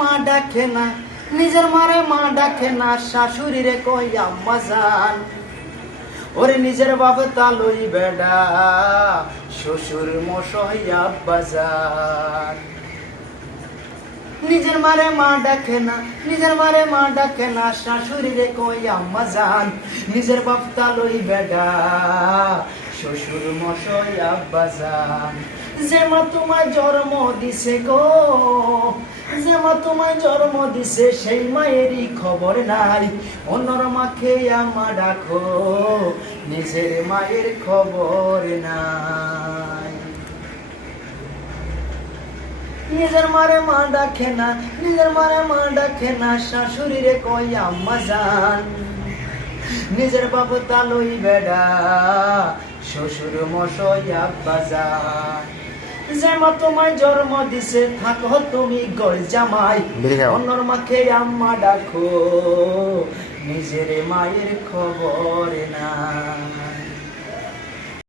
মা ডাকে না, নিজের মারে মা ডাকে না, শাশুড়ি রে কই আম্মা জান। ওরে নিজের বাপ তালুই বেডা, শ্বশুর মশাই আব্বা জান। নিজের মারে মা ডাকে না, নিজের মারে মা ডাকে না, শাশুড়ি রে কই আম্মা জান। নিজের বাপ তালুই বেডা, শ্বশুর মশাই আব্বা জান। যে মা তোমায় জন্ম দিছে গো, যে মা তোমায় জন্ম দিছে, সেই মায়েরই খবর নাই। অন্যর মাকে আমা ডাকো, নিজের মায়ের খবর নাই। নিজের মারে মা ডাকে না, নিজের মারে মা ডাকে না, শাশুড়ি রে কই আম্মা জান। নিজের বাপ তালুই বেডা, শ্বশুর মশাই আব্বা জান। যে মা তোমায় জন্ম দিছে, থাকো তুমি গর জামাই। অন্যর মাকে আম্মা ডাকো, নিজের মায়ের খবর নাই।